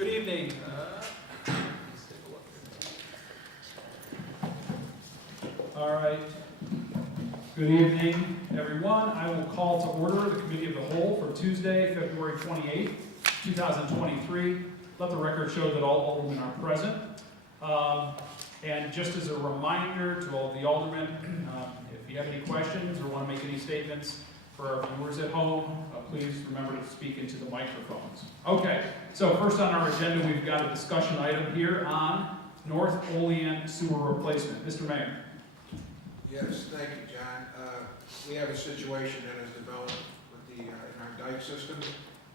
Good evening. Let's take a look here. All right. Good evening, everyone. I will call to order the Committee of the Whole for Tuesday, February 28th, 2023. Let the record show that all aldermen are present. And just as a reminder to all the aldermen, if you have any questions or want to make any statements for our viewers at home, please remember to speak into the microphones. Okay, so first on our agenda, we've got a discussion item here on North Olean sewer replacement. Mr. Mayor. Yes, thank you, John. We have a situation that has developed with the in our dike system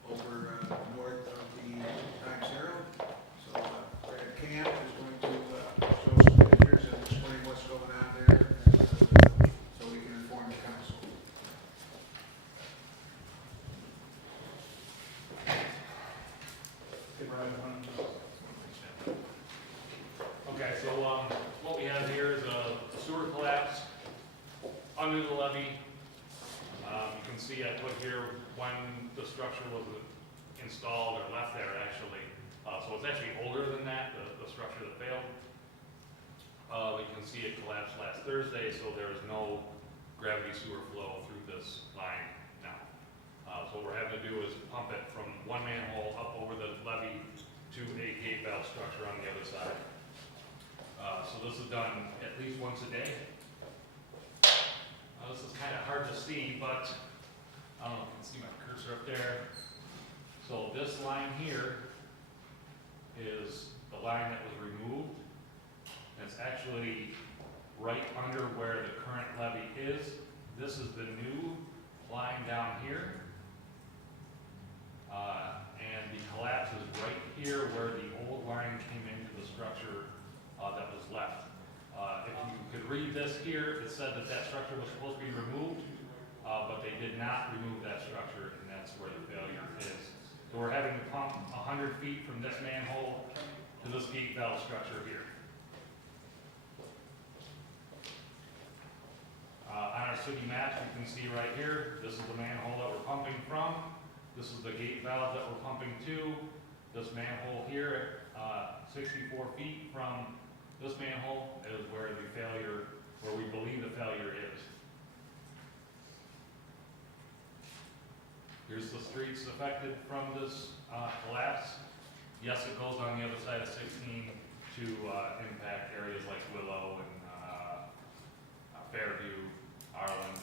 over north of the Times Herald. So Brad Camp is going to show some pictures and explain what's going on there, and, so we can inform the council. Okay, so what we have here is a sewer collapse under the levee. You can see I put here when the structure was installed or left there actually. So it's actually older than that, the structure that failed. You can see it collapsed last Thursday, so there is no gravity sewer flow through this line now. So what we're having to do is pump it from one manhole up over the levee to a gate valve structure on the other side. So this is done at least once a day. This is kind of hard to see, but I don't know if you can see my cursor up there. So this line here is the line that was removed. And it's actually right under where the current levee is. This is the new line down here. And the collapse is right here where the old line came into the structure that was left. If you could read this here, it said that that structure was supposed to be removed, but they did not remove that structure, and that's where the failure is. So we're having to pump 100 feet from this manhole to this gate valve structure here. On our city map, you can see right here, this is the manhole that we're pumping from. This is the gate valve that we're pumping to. This manhole here, 64 feet from this manhole is where the failure, where we believe the failure is. Here's the streets affected from this collapse. Yes, it goes on the other side of 16 to impact areas like Willow and Fairview, Arlen.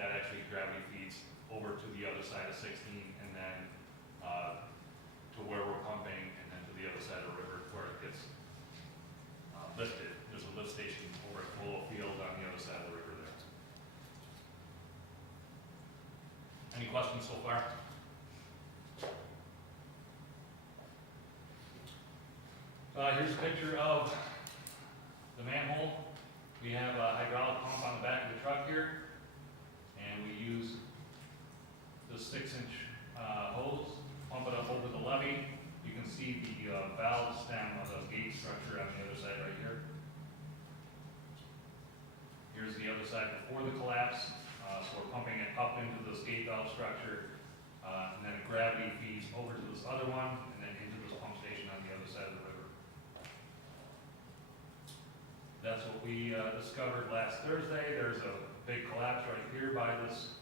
That actually gravity feeds over to the other side of 16 and then to where we're pumping and then to the other side of the river where it gets lifted. There's a lift station over at Willow Field on the other side of the river there. Any questions so far? Here's a picture of the manhole. We have a hydraulic pump on the back of the truck here, and we use the 6-inch hose, pump it up over the levee. You can see the valve stem of the gate structure on the other side right here. Here's the other side before the collapse. So we're pumping it up into this gate valve structure, and then gravity feeds over to this other one, and then into this pump station on the other side of the river. That's what we discovered last Thursday. There's a big collapse right here by this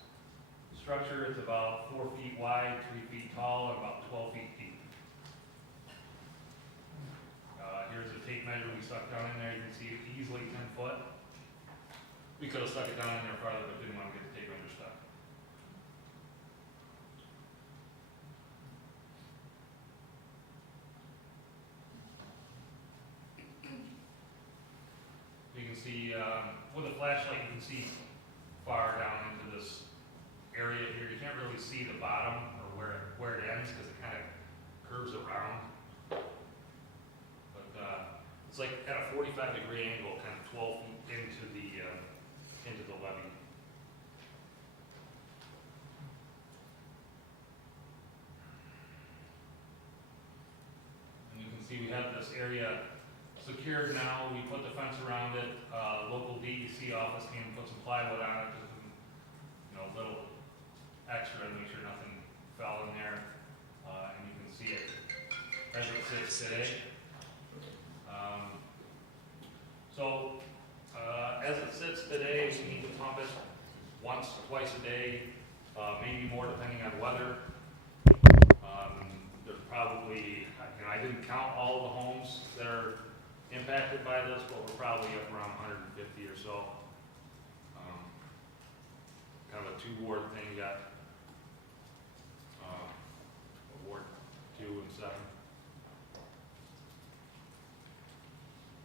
structure. It's about 4 feet wide, 3 feet tall, and about 12 feet deep. Here's a tape measure we stuck down in there. You can see it easily 10 foot. We could have stuck it down in there farther, but didn't want to get the tape measure stuck. You can see, with a flashlight, you can see far down into this area here. You can't really see the bottom or where it ends because it kind of curves around. But it's like at a 45-degree angle, kind of 12 feet into the levee. And you can see we have this area secured now. We put the fence around it. Local DEC office came and put some plywood on it, just a little extra to make sure nothing fell in there. And you can see it sits today. So, as it sits today, we need to pump it once, twice a day, maybe more depending on weather. There's probably, I didn't count all the homes that are impacted by this, but we're probably up around 150 or so. Kind of a two-ward thing, you got Ward 2 and 7.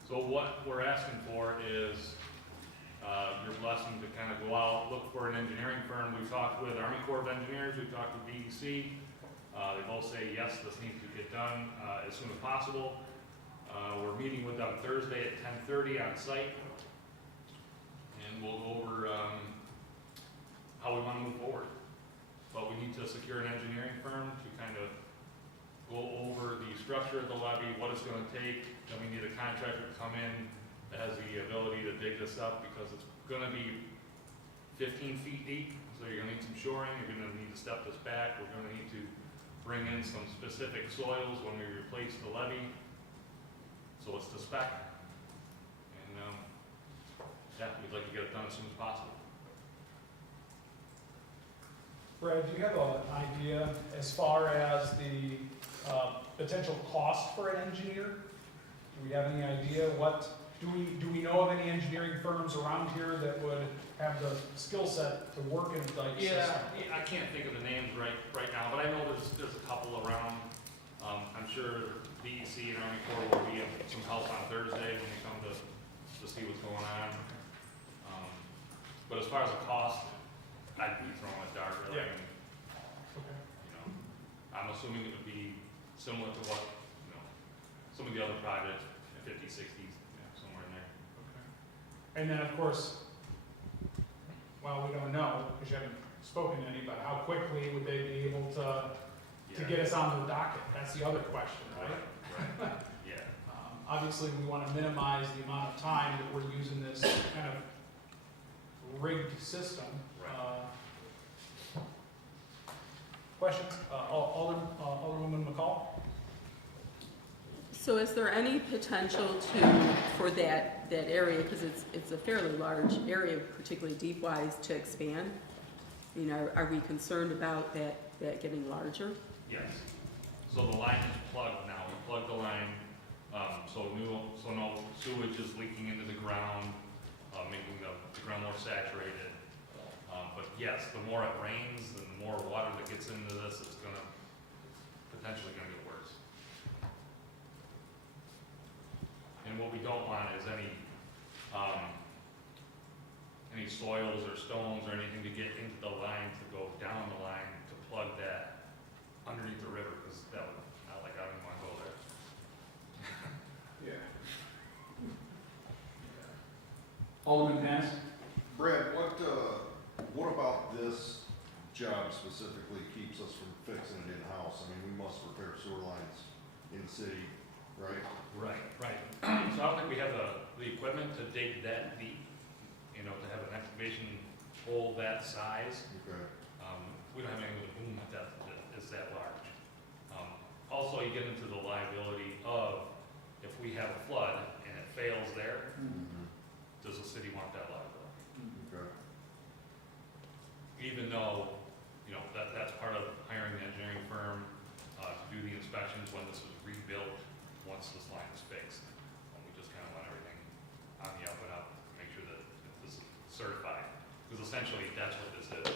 So what we're asking for is your blessing to kind of go out, look for an engineering firm. We've talked with Army Corps of Engineers, we've talked with DEC. They both say, yes, this needs to get done as soon as possible. We're meeting with them Thursday at 10:30 on site. And we'll go over how we want to move forward. But we need to secure an engineering firm to kind of go over the structure of the levee, what it's going to take. Then we need a contractor to come in that has the ability to dig this up because it's going to be 15 feet deep. So you're going to need some shoring. You're going to need to step this back. We're going to need to bring in some specific soils when we replace the levee. So it's to spec. And yeah, we'd like to get it done as soon as possible. Brad, do you have an idea as far as the potential cost for an engineer? Do we have any idea what, do we know of any engineering firms around here that would have the skill set to work in the dike system? Yeah, I can't think of the names right now, but I know there's a couple around. I'm sure DEC and Army Corps will be of some help on Thursday when they come to see what's going on. But as far as the cost, I'd be throwing a dart really. Yeah. Okay. You know, I'm assuming it would be similar to what, some of the other projects, 50s, 60s, somewhere in there. Okay. And then, of course, well, we don't know, because you haven't spoken to anybody, how quickly would they be able to get us on the docket? That's the other question, right? Right. Yeah. Obviously, we want to minimize the amount of time that we're using this kind of rigged system. Questions? Alderwoman McCall? So is there any potential for that area, because it's a fairly large area, particularly deep-wise, to expand? You know, are we concerned about that getting larger? Yes. So the line is plugged now. We plugged the line, so no sewage is leaking into the ground, making the ground more saturated. But yes, the more it rains, and the more water that gets into this, it's potentially gonna get worse. And what we don't want is any soils or stones or anything to get into the line, to go down the line, to plug that underneath the river, because that would, I don't even want to go there. Yeah. Alderman Pass? Brad, what about this job specifically keeps us from fixing it in-house? I mean, we must repair sewer lines in the city, right? Right. So I don't think we have the equipment to dig that deep, to have an excavation hole that size. Okay. We don't have any boom that is that large. Also, you get into the liability of, if we have a flood and it fails there, does the city want that liability? Okay. Even though, that's part of hiring the engineering firm to do the inspections when this is rebuilt, once this line is fixed. And we just kind of want everything on the up and up, make sure that this is certified. Because essentially, that's what this is.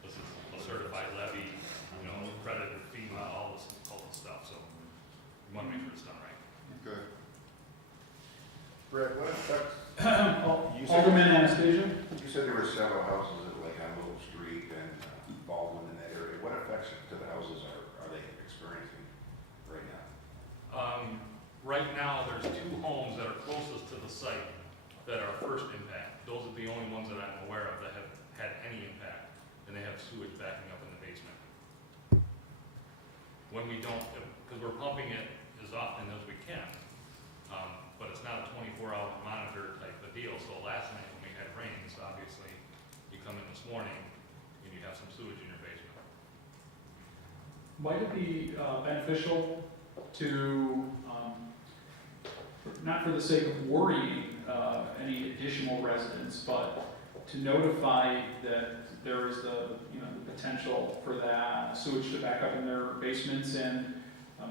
This is a certified levy, accredited FEMA, all this stuff. So we want to make sure it's done right. Okay. Brad, what affects, Alderman Anastasia? You said there were several houses at like on Little Street and Baldwin in that area. What effects to the houses are they experiencing right now? Right now, there's 2 homes that are closest to the site that are first impact. Those are the only ones that I'm aware of that have had any impact, and they have sewage backing up in the basement. When we don't, because we're pumping it as often as we can, but it's not a 24-hour monitor type of deal. So last night when we had rains, obviously, you come in this morning and you have some sewage in your basement. Might it be beneficial to not for the sake of worrying any additional residents, but to notify that there is the, you know, the potential for that sewage to back up in their basements, and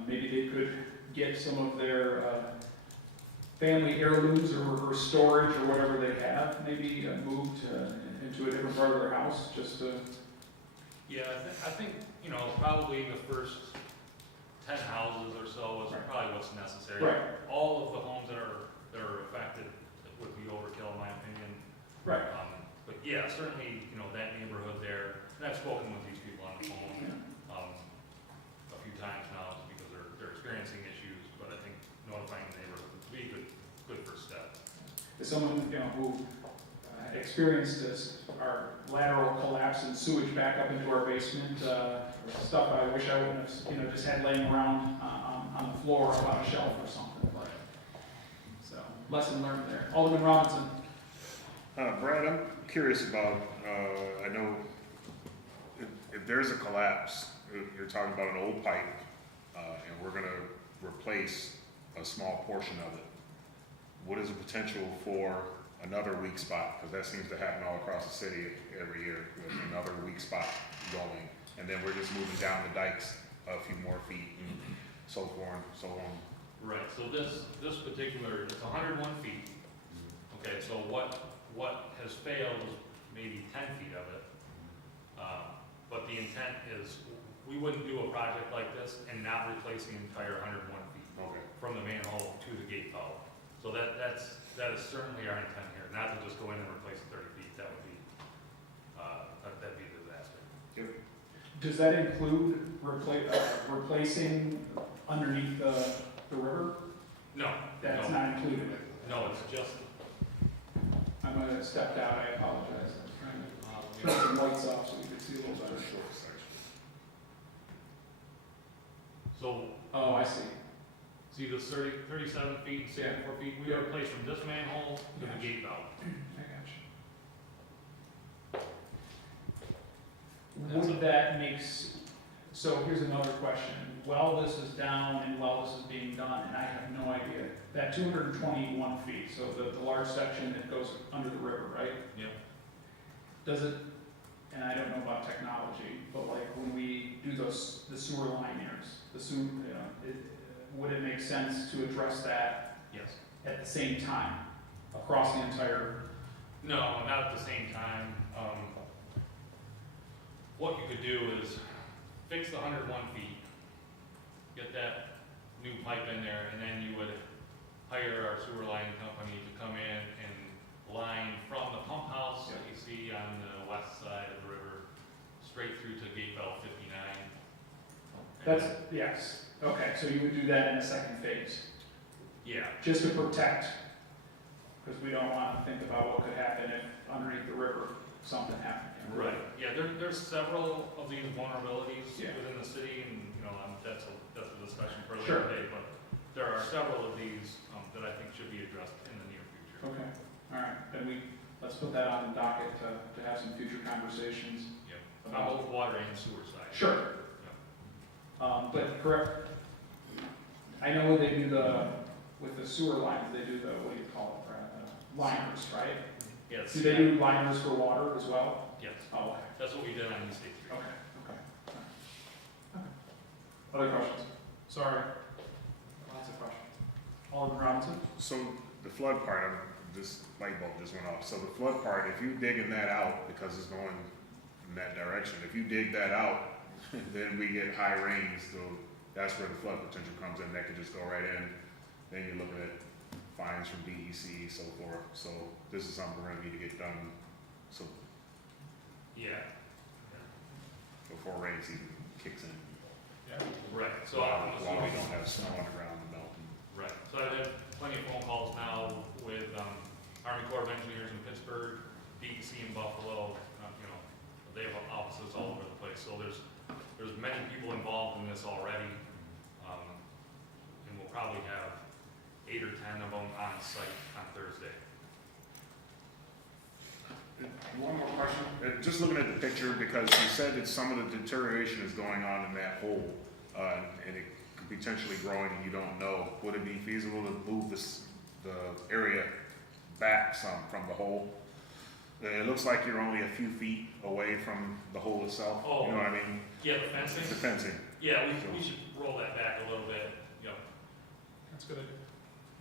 maybe they could get some of their family heirlooms or storage or whatever they have, maybe moved into a different part of their house, just to, Yeah, I think, you know, probably the first 10 houses or so is Right. probably what's necessary. right, All of the homes that are affected would be overkill, in my opinion. right. But yeah, certainly, you know, that neighborhood there, and I've spoken with these people on the phone, a few times now, because they're experiencing issues, but I think notifying the neighborhood would be a good first step. As someone, you know, who experienced this, our lateral collapse and sewage back up into our basement, stuff I wish I wouldn't have, you know, just had laying around on the floor on a shelf or something, but, so, lesson learned there. Alderman Robinson. Brad, I'm curious about, I know if there's a collapse, you're talking about an old pipe, and we're gonna replace a small portion of it. What is the potential for another weak spot? Because that seems to happen all across the city every year, with another weak spot going. And then we're just moving down the dikes a few more feet and so forth, so on. Right, so this particular, it's 101 feet. Okay, so what has failed is maybe 10 feet of it. But the intent is, we wouldn't do a project like this and not replace the entire 101 feet Okay. from the manhole to the gate valve. So that is certainly our intent here, not to just go in and replace 30 feet. That would be, that'd be a disaster. Does that include replacing underneath the river? No, That's no, not included. no, it's just, I'm gonna step out, I apologize. I was trying to turn some lights off so we could see a little better. so Oh, I see. see this 37 feet, 64 feet, we Yeah. replaced from this manhole to Gotcha. the gate valve. I got you. Would that so here's another question. While this is down and while this is being done, and I have no idea, that 221 feet, so the large section that goes under the river, right? Yep. Does it, and I don't know about technology, but like when we do the sewer linears, would it make sense to address that Yes. at the same time across the entire? No, not at the same time. What you could do is fix the 101 feet, get that new pipe in there, and then you would hire our sewer line company to come in and line from the pump house that you see on the west side of the river, straight through to gate valve 59. That's, yes, okay, so you would do that in a second phase, Yeah, just to protect, because we don't want to think about what could happen if underneath the river something happened. right. Yeah, there's several of these vulnerabilities Yeah. within the city, and, you know, that's a discussion for a Sure. later date, but there are several of these that I think should be addressed in the near future. Okay, all right, then let's put that on the docket to have some future conversations. Yep. On both water and sewer side. Sure. But correct, I know they do with the sewer lines, they do what do you call it, Brad? Liners, right? Yes. Do they do liners for water as well? Yes, Oh, okay. that's what we did on East 83. Okay. Other questions? Sorry. Lots of questions. Alderman Robinson? So the flood part, this light bulb just went off. So the flood part, if you digging that out, because it's going in that direction, if you dig that out, then we get high rains, so that's where the flood potential comes in. That could just go right in. Then you're looking at fines from DEC, so forth. So this is something we're gonna need to get done, so Yeah. before rain season kicks in. Right, so While I'm we assuming, don't have snow on the ground and melting. right, so I've had plenty of phone calls now with Army Corps of Engineers in Pittsburgh, DEC in Buffalo, you know, they have offices all over the place, so there's many people involved in this already. And we'll probably have 8 or 10 of them on site on Thursday. One more question. Just looking at the picture, because you said that some of the deterioration is going on in that hole, and it could potentially growing and you don't know. Would it be feasible to move the area back some from the hole. It looks like you're only a few feet away from the hole itself. Oh. You know what I mean? Yeah, the fencing? The fencing. Yeah, we should roll that back a little bit, you know. That's good.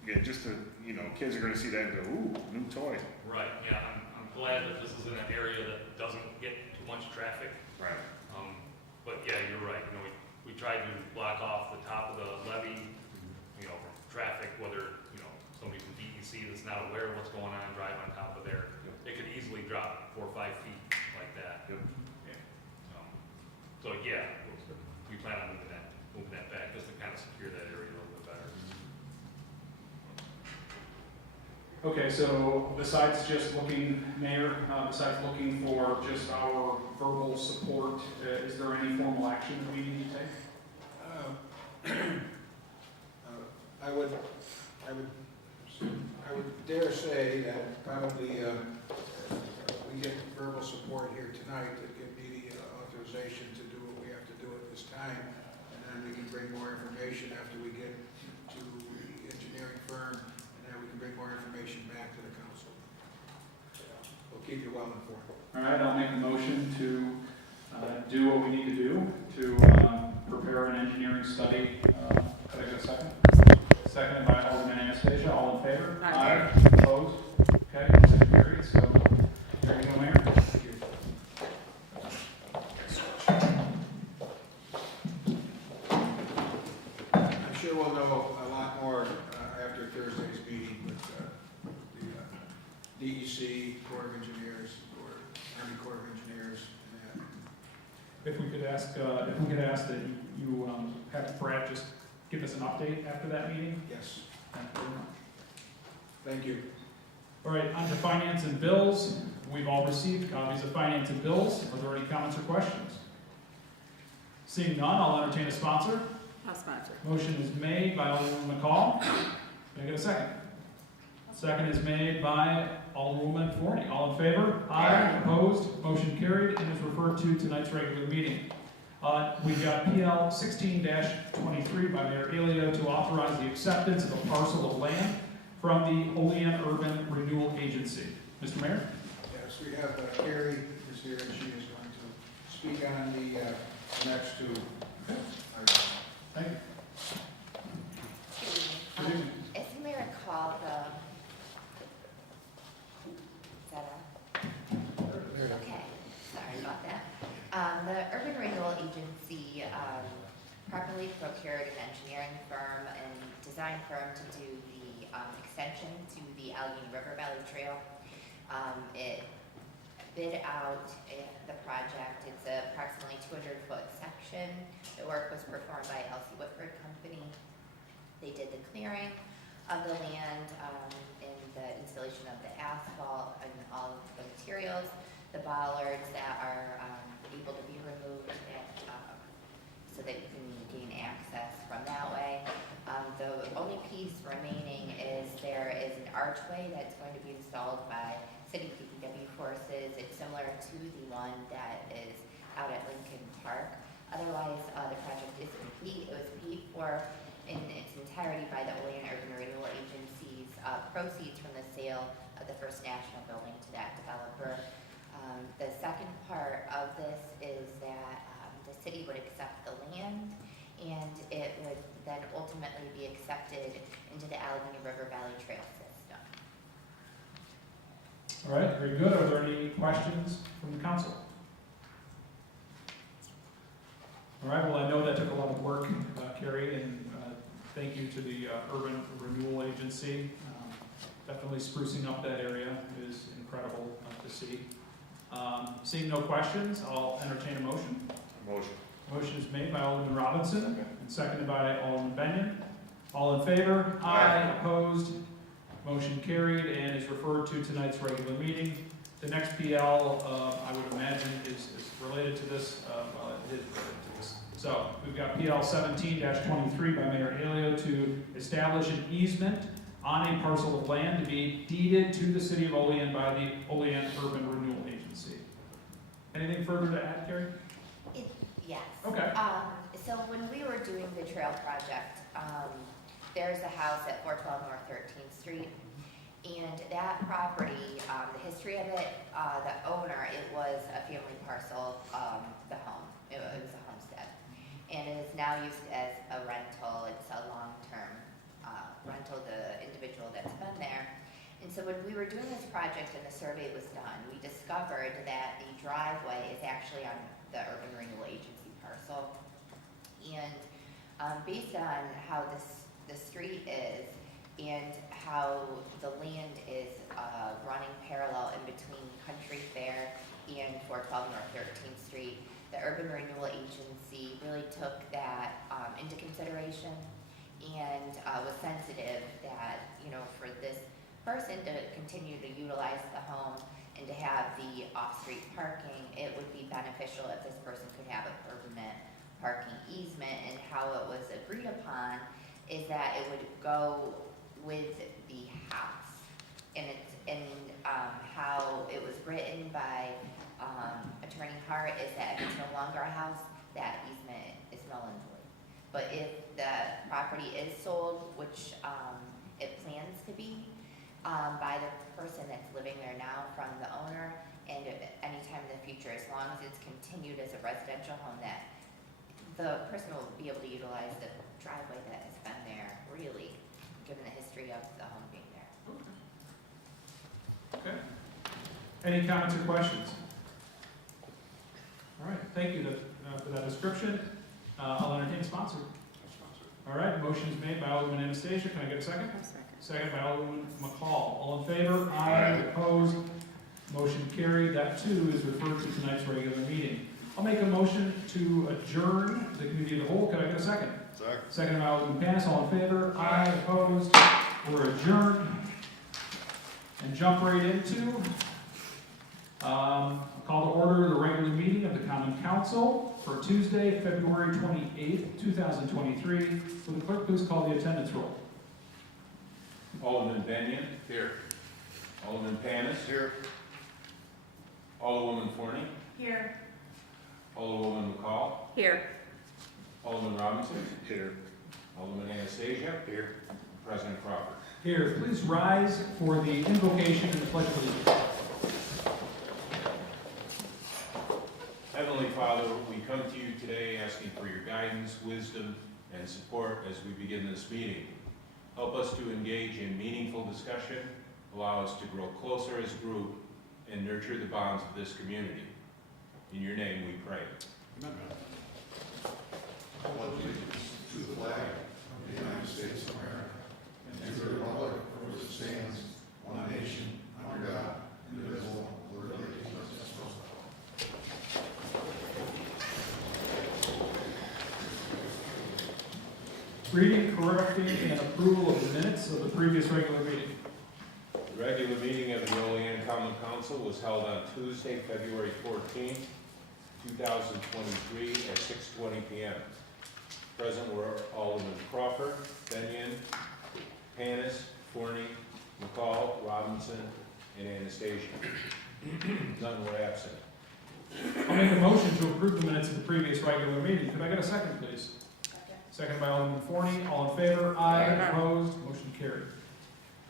Yeah, just to, you know, kids are gonna see that and go, ooh, new toy. Right, yeah, I'm glad that this is in an area that doesn't get too much traffic. Right. But yeah, you're right, you know, we tried to block off the top of the levee, you know, from traffic, whether, you know, somebody from DEC that's not aware of what's going on, drive on top of there. It could easily drop 4 or 5 feet like that. Yep. So yeah, we plan on moving that back, just to kind of secure that area a little bit better. Okay, so besides just looking, Mayor, besides looking for just our verbal support, is there any formal action that we need to take? I would dare say that probably we get verbal support here tonight that give me the authorization to do what we have to do at this time, and then we can bring more information after we get to the engineering firm, and then we can bring more information back to the council. We'll keep you well informed. All right, I'll make a motion to do what we need to do to prepare an engineering study. Could I get a second? Seconded by Alderman Anastasia. All in favor? Aye. Opposed? Okay, motion carried. So there you go, Mayor. Thank you. I'm sure we'll know a lot more after Thursday's meeting with the DEC, Corps of Engineers, or Army Corps of Engineers, and that. If we could ask that you have Brad just give us an update after that meeting. Yes, Thank you very much. thank you. All right, on to finance and bills. We've all received copies of finance and bills. Are there any comments or questions? Seeing none, I'll entertain a sponsor. I'll sponsor. Motion is made by Alderwoman McCall. Can I get a second? Second is made by Alderwoman Forney. All in favor? Aye. Opposed? Motion carried and is referred to tonight's regular meeting. We've got PL 16-23 by Mayor Elio to authorize the acceptance of a parcel of land from the Olean Urban Renewal Agency. Mr. Mayor? Yes, we have Carrie is here, and she is going to speak on the next two items. Thank you. Good evening. If you may recall, is that okay, sorry about that. The Urban Renewal Agency properly procured an engineering firm and design firm to do the extension to the Allegheny River Valley Trail. It bid out the project. It's approximately 200-foot section. The work was performed by L.C. Whitford Company. They did the clearing of the land and the installation of the asphalt and all of the materials, the bollards that are able to be removed so that you can gain access from that way. The only piece remaining is there is an archway that's going to be installed by City DPW forces. It's similar to the one that is out at Lincoln Park. Otherwise, the project is complete. It was paid for in its entirety by the Olean Urban Renewal Agency's proceeds from the sale of the First National Building to that developer. The second part of this is that the city would accept the land, and it would then ultimately be accepted into the Allegheny River Valley Trail system. All right, very good. Are there any questions from the council? All right, well, I know that took a lot of work, Carrie, and thank you to the Urban Renewal Agency. Definitely sprucing up that area is incredible to see. Seeing no questions, I'll entertain a motion. Motion. Motion is made by Alderman Robinson and seconded by Alderman Benyon. All in favor? Aye. Opposed? Motion carried and is referred to tonight's regular meeting. The next PL, I would imagine, is related to this. Well, it is related to this. So we've got PL 17-23 by Mayor Elio to establish an easement on a parcel of land to be deeded to the city of Olean by the Olean Urban Renewal Agency. Anything further to add, Carrie? Yes. Okay. So when we were doing the trail project, there's a house at 412 North 13th Street And that property, the history of it, the owner, it was a family parcel, the home. It was a homestead. And it is now used as a rental. It's a long-term rental, the individual that's been there. And so when we were doing this project and the survey was done, we discovered that the driveway is actually on the Urban Renewal Agency parcel. And based on how the street is and how the land is running parallel in between Country Fair and 412 North 13th Street, the Urban Renewal Agency really took that into consideration and was sensitive that, you know, for this person to continue to utilize the home and to have the off-street parking, it would be beneficial if this person could have a permanent parking easement. And how it was agreed upon is that it would go with the house. And it's how it was written by Attorney Hart is that if it's no longer a house, that easement is null and void. But if the property is sold, which it plans to be, by the person that's living there now from the owner, and at any time in the future, as long as it's continued as a residential home, that the person will be able to utilize the driveway that has been there, really, given the history of the home being there. Okay. Any comments or questions? All right, thank you for that description. I'll entertain a sponsor. All right, motion is made by Alderman Anastasia. Can I get a second? Second by Alderman McCall. All in favor? Aye. Opposed? Motion carried. That too is referred to tonight's regular meeting. I'll make a motion to adjourn the committee of the whole. Can I get a second? Second. Second by Alderman Panis. All in favor? Aye. Opposed? We're adjourned. And jump right into call to order the regular meeting of the Common Council for Tuesday, February 28th, 2023. Will the clerk please call the attendance roll? Alderman Benyon. Here. Alderman Panis. Here. Alderwoman Forney. Here. Alderwoman McCall. Here. Alderman Robinson. Here. Alderman Anastasia. Here. President Crawford. Here, please rise for the invocation and the pledge of allegiance. Heavenly Father, we come to you today asking for your guidance, wisdom, and support as we begin this meeting. Help us to engage in meaningful discussion, allow us to grow closer as a group, and nurture the bonds of this community. In your name we pray. I pledge allegiance to the flag of the United States of America and to the republic for which it stands, one nation, under God, indivisible, with liberty and justice for all. Reading, correcting, and approval of the minutes of the previous regular meeting. The regular meeting of the Olean Common Council was held on Tuesday, February 14th, 2023 at 6:20 p.m. Present were Alderman Crawford, Benyon, Panis, Forney, McCall, Robinson, and Anastasia. None were absent. I'll make a motion to approve the minutes of the previous regular meeting. Could I get a second, please? Second by Alderman Forney. All in favor? Aye. Opposed? Motion carried.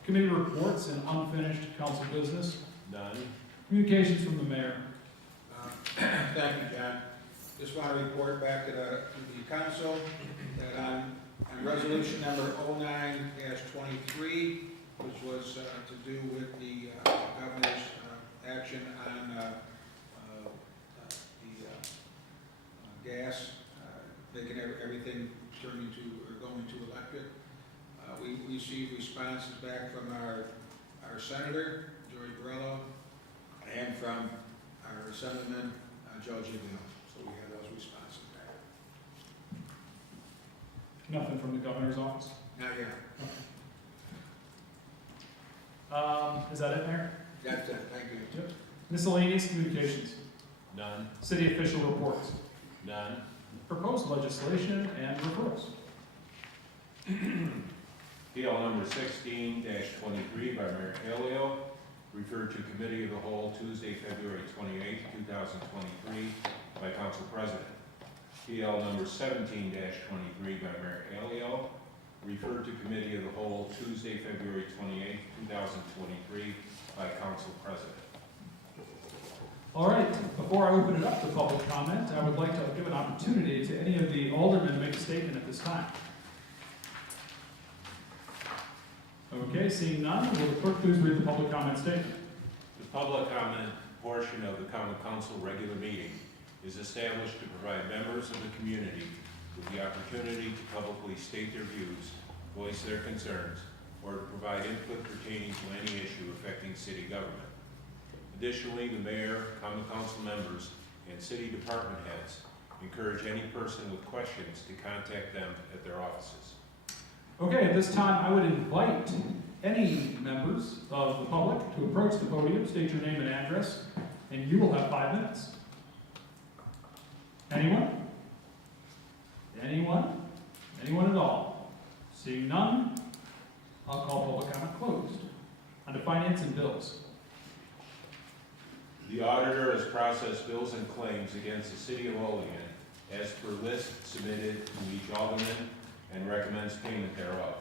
Committee reports and unfinished council business. None. Communications from the mayor. Thank you, John. Just want to report back to the council that on resolution number 09-23, which was to do with the governor's action on the gas, making everything turn into or going to electric. We received responses back from our senator, Joey Borello, and from our Assemblyman, Joe Giglio. So we had those responses back. Nothing from the governor's office. Not yet. Is that it, Mayor? That's it. Thank you. Yep. Miscellaneous communications. None. City official reports. None. Proposed legislation and referrals. PL number 16-23 by Mayor Elio, referred to Committee of the Whole Tuesday, February 28, 2023 by Council President. PL number 17-23 by Mayor Elio, referred to Committee of the Whole Tuesday, February 28, 2023 by Council President. All right, before I open it up to public comment, I would like to give an opportunity to any of the aldermen to make a statement at this time. Okay, seeing none, will the clerk please read the public comment statement? The public comment portion of the Common Council regular meeting is established to provide members of the community with the opportunity to publicly state their views, voice their concerns, or to provide input pertaining to any issue affecting city government. Additionally, the mayor, common council members, and city department heads encourage any person with questions to contact them at their offices. Okay, at this time, I would invite any members of the public to approach the podium, state your name and address, and you will have 5 minutes. Anyone? Anyone? Anyone at all? Seeing none, I'll call public comment closed. Under finance and bills. The auditor has processed bills and claims against the city of Olean as per list submitted to each alderman and recommends payment thereof.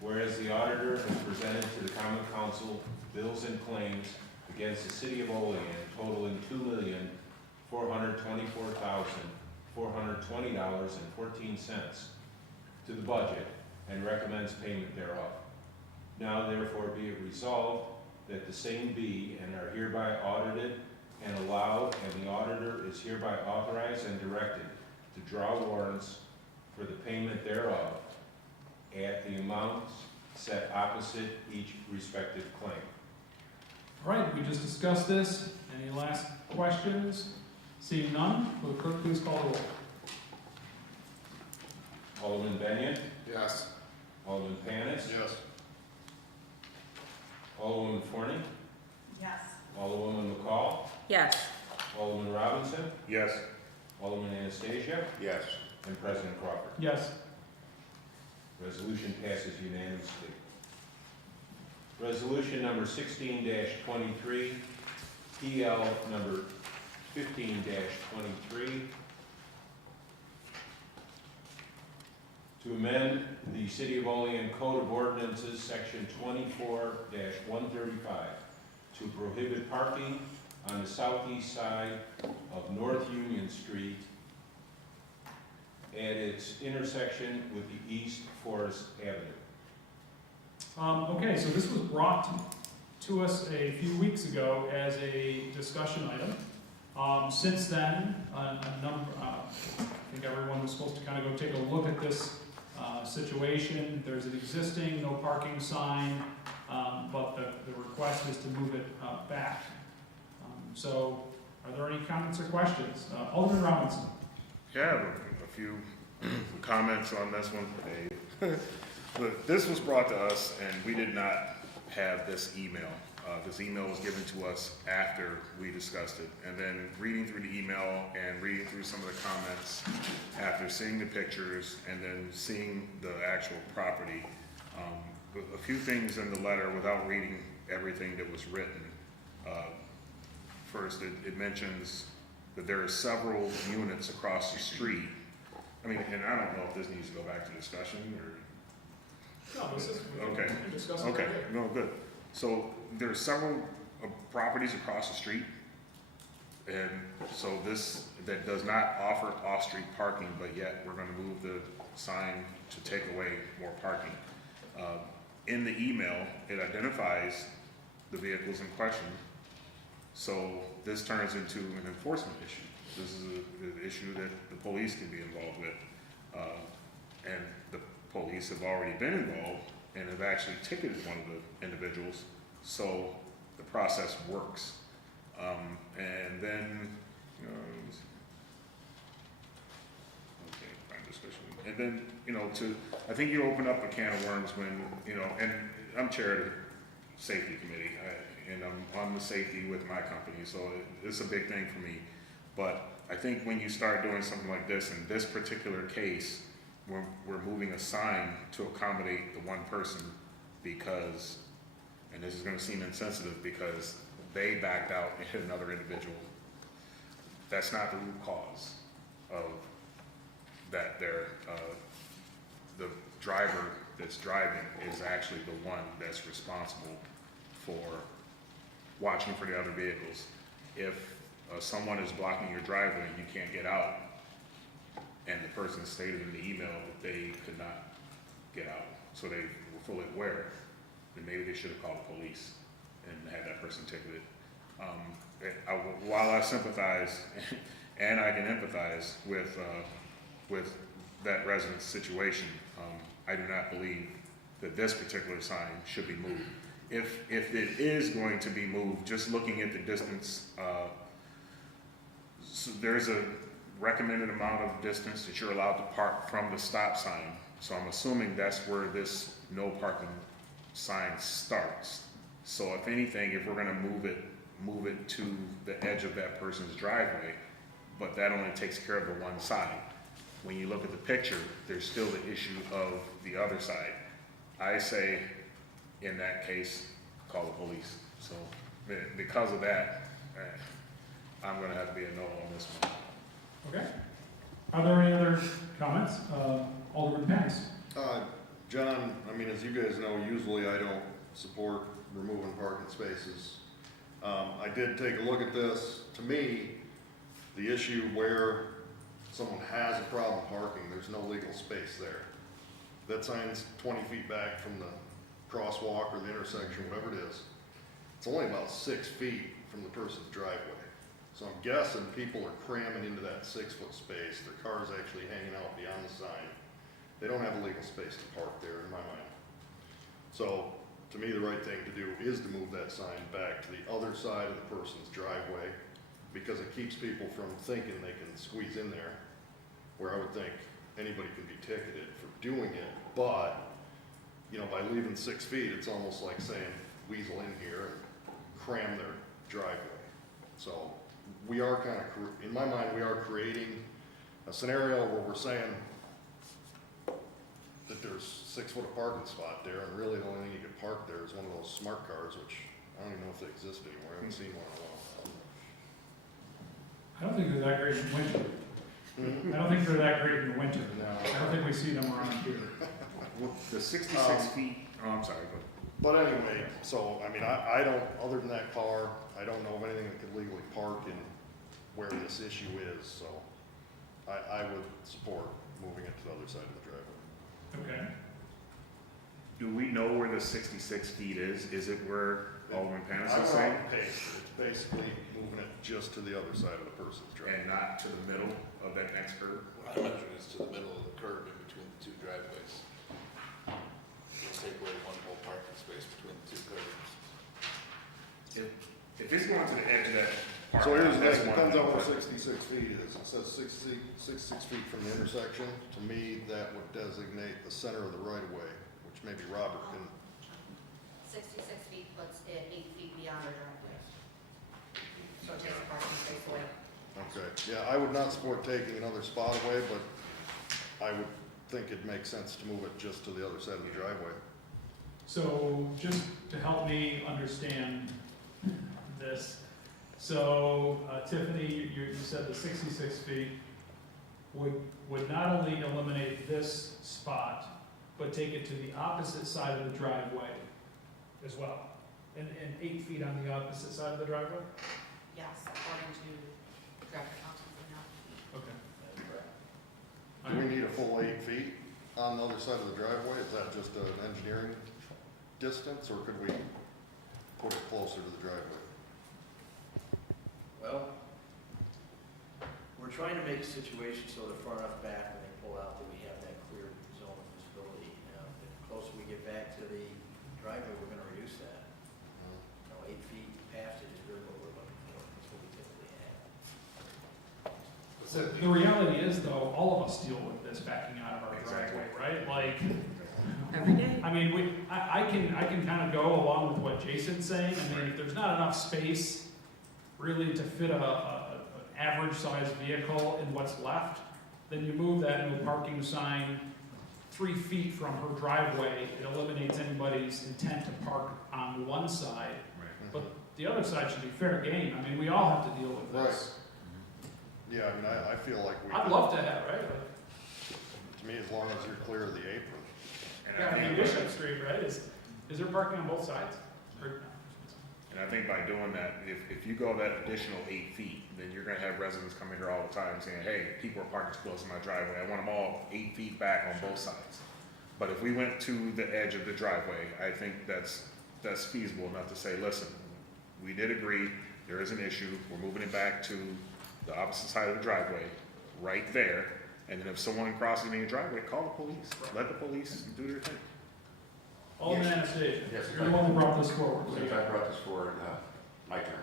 Whereas the auditor has presented to the common council bills and claims against the city of Olean totaling $2,424,420.14 to the budget and recommends payment thereof. Now therefore be it resolved that the same be and are hereby audited and allowed, and the auditor is hereby authorized and directed to draw warrants for the payment thereof at the amounts set opposite each respective claim. All right, we just discussed this. Any last questions? Seeing none, will the clerk please call the roll? Alderman Benyon, Yes. Alderman Panis, Yes. Alderwoman Forney, Yes. Alderwoman McCall, Yes. Alderman Robinson, Yes. Alderman Anastasia, Yes. and President Crawford. Yes. Resolution passes unanimously. Resolution number 16-23, PL number 15-23, to amend the City of Olean Code of Ordinances, Section 24-135, to prohibit parking on the southeast side of North Union Street at its intersection with the East Forest Avenue. Okay, so this was brought to us a few weeks ago as a discussion item. Since then, I think everyone was supposed to kind of go take a look at this situation. There's an existing no parking sign, but the request is to move it back. So, are there any comments or questions? Alderman Robinson. Yeah, I have a few comments on this one. But this was brought to us, and we did not have this email. This email was given to us after we discussed it. And then reading through the email and reading through some of the comments, after seeing the pictures and then seeing the actual property, a few things in the letter without reading everything that was written. First, it mentions that there are several units across the street. I mean, and I don't know if this needs to go back to discussion or. No, this is, Okay. we can discuss it Okay, right here. no, good. So there's several properties across the street. And so this, that does not offer off-street parking, but yet we're gonna move the sign to take away more parking. In the email, it identifies the vehicles in question. So this turns into an enforcement issue. This is an issue that the police can be involved with. And the police have already been involved and have actually ticketed one of the individuals, so the process works. And then, okay, fine discussion. And then, I think you open up a can of worms when, and I'm chair of the safety committee, and I'm on the safety with my company, so it's a big thing for me. But I think when you start doing something like this, in this particular case, we're moving a sign to accommodate the one person because, and this is gonna seem insensitive, because they backed out and hit another individual. That's not the root cause of that, the driver that's driving is actually the one that's responsible for watching for the other vehicles. If someone is blocking your driveway and you can't get out, and the person stated in the email that they could not get out, so they were fully aware, then maybe they should have called the police and had that person ticketed. While I sympathize and I can empathize with that resident's situation, I do not believe that this particular sign should be moved. If it is going to be moved, just looking at the distance, so there's a recommended amount of distance that you're allowed to park from the stop sign. So I'm assuming that's where this no parking sign starts. So if anything, if we're gonna move it to the edge of that person's driveway, but that only takes care of the one side. When you look at the picture, there's still the issue of the other side. I say, in that case, call the police. So because of that, I'm gonna have to be a no on this one. Okay. Are there any other comments? Alderman Panis? John, I mean, as you guys know, usually I don't support removing parking spaces. I did take a look at this. To me, the issue where someone has a problem parking, there's no legal space there. That sign's 20 feet back from the crosswalk or the intersection, whatever it is. It's only about 6 feet from the person's driveway. So I'm guessing people are cramming into that 6-foot space. Their car's actually hanging out beyond the sign. They don't have a legal space to park there in my mind. So to me, the right thing to do is to move that sign back to the other side of the person's driveway, because it keeps people from thinking they can squeeze in there, where I would think anybody can be ticketed for doing it. But, you know, by leaving 6 feet, it's almost like saying weasel in here and cram their driveway. So we are kind of, in my mind, we are creating a scenario where we're saying that there's 6 foot of parking spot there, and really the only thing you could park there is one of those smart cars, which I don't even know if they exist anymore. I haven't seen one in a while. I don't think they're that great in winter. I don't think they're that great in the winter. No. I don't think we see them around here. The 66 feet, oh, I'm sorry, go ahead. But anyway, so, I mean, I don't, other than that car, I don't know of anything that could legally park in where this issue is, so I would support moving it to the other side of the driveway. Okay. Do we know where the 66 feet is? Is it where Alderman Panis I is don't saying? know the pace, but it's basically moving it just to the other side of the person's driveway. And not to the middle of that next curve? What I imagine is to the middle of the curb in between the two driveways. It'll take away one whole parking space between the two curbs. If it's going to the edge of that So parking here's lot, the that's thing, one depends on thing. where 66 feet is. It says 66 feet from the intersection. To me, that would designate the center of the right of way, which maybe Robert can, 66 feet puts it 8 feet beyond our driveway. So it takes a parking space away. okay. Yeah, I would not support taking another spot away, but I would think it makes sense to move it just to the other side of the driveway. So just to help me understand this, so Tiffany, you said the 66 feet would not only eliminate this spot, but take it to the opposite side of the driveway as well, and 8 feet on the opposite side of the driveway? Yes, according to traffic council, Okay. Do we need a full 8 feet on the other side of the driveway? Is that just an engineering distance, or could we put it closer to the driveway? Well, we're trying to make a situation so they're far enough back when they pull out that we have that clear zone of visibility. Now, the closer we get back to the driveway, we're gonna reduce that. You know, 8 feet past it is really what we're looking for, that's what we typically have. So the reality is, though, all of us deal with this backing out of our Exactly. driveway, right? Like, Every day. I mean, I can kind of go along with what Jason's saying. I mean, if there's not enough space really to fit an average sized vehicle in what's left, then you move that new parking sign 3 feet from her driveway. It eliminates anybody's intent to park on one side, Right. but the other side should be fair game. I mean, we all have to deal with this. Yeah, I mean, I feel like we. I'd love to have, right? To me, as long as you're clear of the apron. And Yeah, I mean, think- Bishop Street, right, is there parking on both sides? Or- And I think by doing that, if you go that additional 8 feet, then you're gonna have residents coming here all the time saying, hey, people are parking too close to my driveway, I want them all 8 feet back on both sides. But if we went to the edge of the driveway, I think that's feasible enough to say, listen, we did agree, there is an issue, we're moving it back to the opposite side of the driveway, right there, and then if someone crosses in your driveway, call the police, let the police do their thing. Alderman Anastasia, Yes, you're the one who brought this forward. Since I brought this forward, my turn.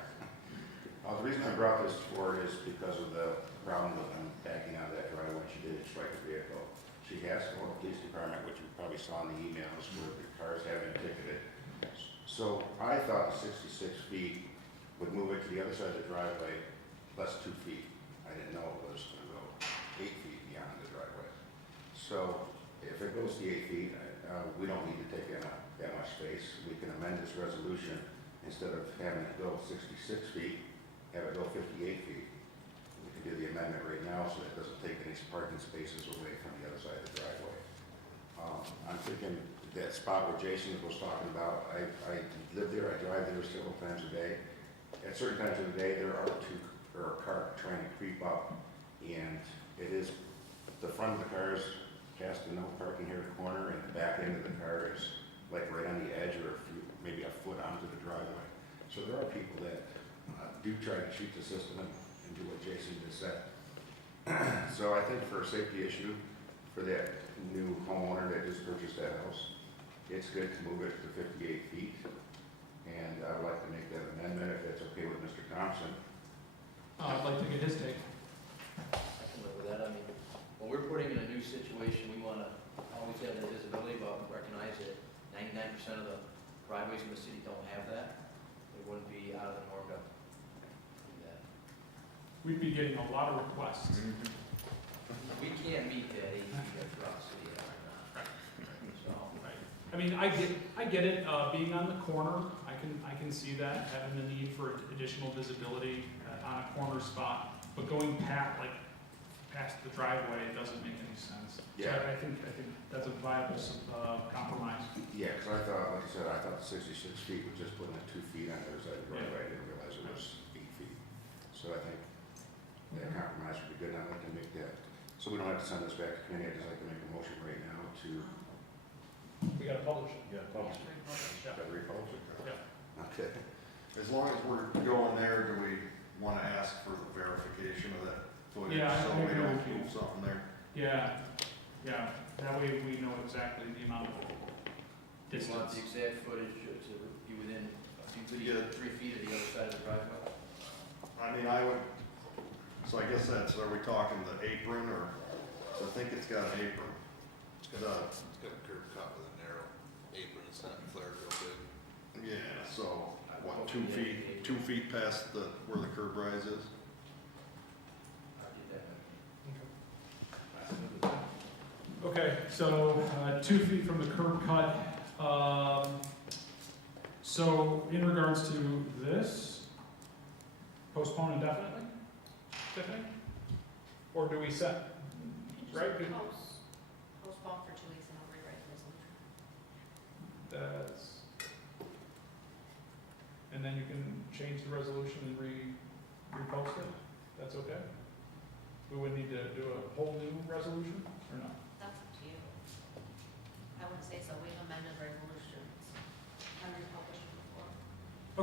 The reason I brought this forward is because of the problem with them backing out of that driveway when she did strike a vehicle. She has to go to the police department, which you probably saw in the emails, where the cars have been ticketed. So I thought 66 feet would move it to the other side of the driveway, plus 2 feet. I didn't know it was gonna go 8 feet beyond the driveway. So if it goes to 8 feet, we don't need to take in that much space. We can amend this resolution, instead of having it go 66 feet, have it go 58 feet. We can do the amendment right now so that it doesn't take any parking spaces away from the other side of the driveway. I'm thinking that spot where Jason was talking about, I live there, I drive there several times a day. At certain times of the day, there are a car trying to creep up, and it is, the front of the car is past the no parking here at the corner, and the back end of the car is like right on the edge or maybe a foot onto the driveway. So there are people that do try to cheat the system and do what Jason just said. So I think for a safety issue, for that new homeowner that just purchased that house, it's good to move it to 58 feet. And I would like to make that amendment, if that's okay with Mr. Thompson. I'd like to get his take. I can live with that. I mean, when we're putting in a new situation, we want to always have that visibility, but recognize that 99% of the driveways in the city don't have that. It wouldn't be out of the norm to do that. We'd be getting a lot of requests. We can't meet that 8 feet across the, so. Right. I mean, I get it, being on the corner, I can see that, having the need for additional visibility on a corner spot, but going past the driveway doesn't make any sense. Yeah. So I think that's a viable, compromise. Yeah, because I thought, like I said, I thought 66 feet was just putting it 2 feet on the other side of the driveway. I didn't realize it was 8 feet. So I think that compromise would be good. I'd like to make that, so we don't have to send this back to committee. I'd just like to make a motion right now to, We gotta publish it. Yeah, publish. Yeah. that republish it. Yeah. Okay. As long as we're going there, do we want to ask for the verification of that footage? Yeah, I so agree we don't with you. move something there? Yeah, that way we know exactly the amount of Do you want distance. the exact footage to be within a few feet, Yeah. 3 feet of the other side of the driveway? I mean, I would, so I guess that's, are we talking the apron or, I think it's got an apron. It's got a curb cut with a narrow apron, it's not flared real big. Yeah, so, what, 2 feet, 2 feet past where the curb rise is? I'll get that. Okay, so, 2 feet from the curb cut. So in regards to this, postpone indefinitely, Tiffany? Or do we set, right? Good. Postpone for 2 weeks and I'll rewrite the resolution. That's, and then you can change the resolution and repost it? That's okay? We would need to do a whole new resolution, or no? That's up to you. I wouldn't say so. We've amended resolutions and republished them before.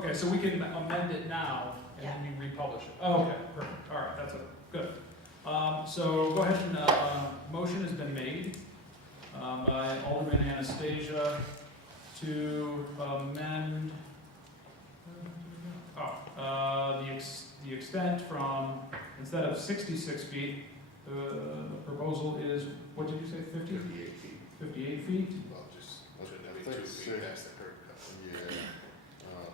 Okay, so we can amend it now, and then you republish it. Oh, okay, perfect, all right, that's good. So go ahead and, motion has been made by Alderman Anastasia to amend, the extent from, instead of 66 feet, the proposal is, what did you say, 50? 58 feet. 58 feet? Well, just, shouldn't it be I think 2 feet six. past the curb cut? Yeah.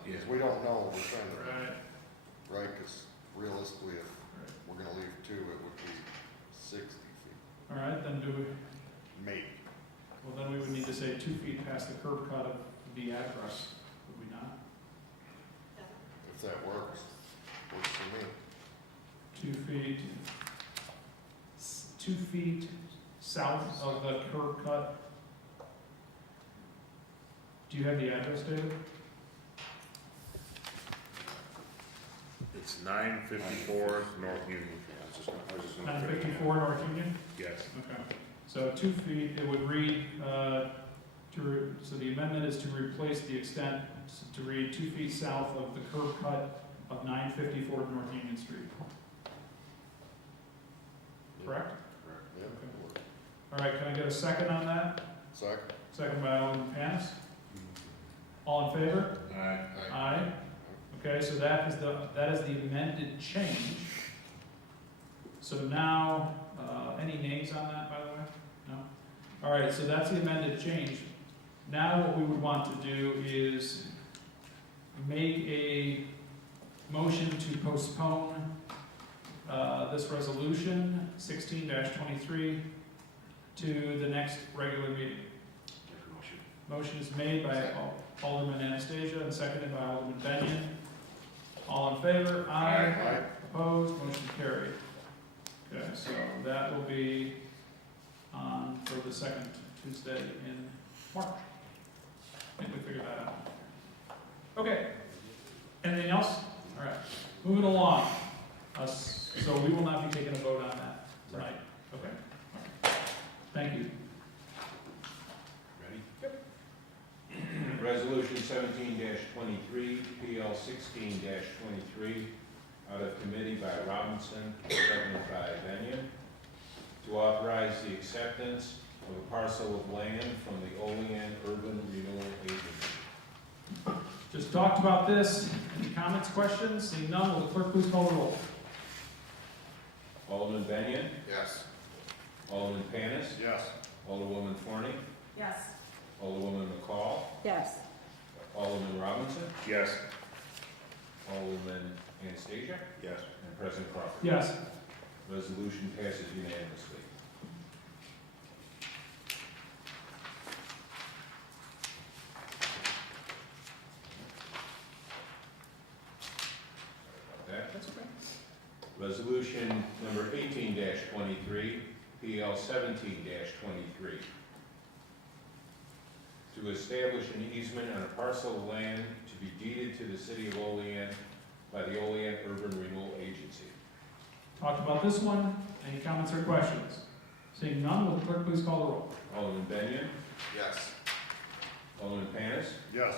Because we don't know, we're trying to, Right. right, because realistically, if we're gonna leave 2, it would be 60 feet. All right, then do we, Maybe. well, then we would need to say 2 feet past the curb cut of the address, would we not? If that works for me. 2 feet, 2 feet south of the curb cut. Do you have the address, David? It's 954 North Union. I was just gonna. 954 North Union? Yes. Okay. So 2 feet, it would read, so the amendment is to replace the extent, to read 2 feet south of the curb cut of 954 North Union Street. Correct? Yeah. All right, can I get a second on that? Second. Second by Alderman Panis. All in favor? Aye. Aye. Okay, so that is the amended change. So now, any names on that, by the way? No? All right, so that's the amended change. Now what we would want to do is make a motion to postpone this resolution, 16-23, to the next regular meeting. Motion is made by Alderman Anastasia and seconded by Alderman Benyon. All in favor? Aye. Aye. Opposed? Motion carried. Okay, so that will be on for the second Tuesday in March. I think we figured that out. Okay. Anything else? All right. Moving along. So we will not be taking a vote on that tonight. Okay. Thank you. Ready? Yep. Resolution 17-23, PL 16-23, out of committee by Robinson, seconded by Benyon, to authorize the acceptance of a parcel of land from the Olean Urban Renewal Agency. Just talked about this. Any comments, questions? Seeing none, will the clerk please call the roll? Alderman Benyon, Yes. Alderman Panis, Yes. Alderwoman Forney, Yes. Alderwoman McCall, Yes. Alderman Robinson, Yes. Alderman Anastasia, Yes. and President Crawford. Yes. Resolution passes unanimously. That's okay. Resolution number 18-23, PL 17-23. To establish an easement on a parcel of land to be deeded to the city of Olean by the Olean Urban Renewal Agency. Talked about this one. Any comments or questions? Seeing none, will the clerk please call the roll? Alderman Benyon, Yes. Alderman Panis, Yes.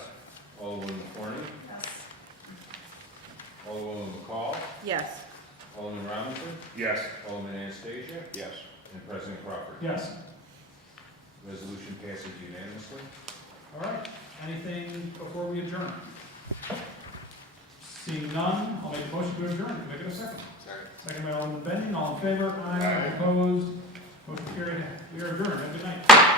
Alderwoman Forney, Yes. Alderwoman McCall, Yes. Alderman Robinson, Yes. Alderman Anastasia, Yes. and President Crawford. Yes. Resolution passes unanimously. All right. Anything before we adjourn? Seeing none, I'll make a motion to adjourn. Can I get a second? Second. Second by Alderman Benyon. All in favor? Aye. Opposed? Motion carried. We are adjourned. Have a good night.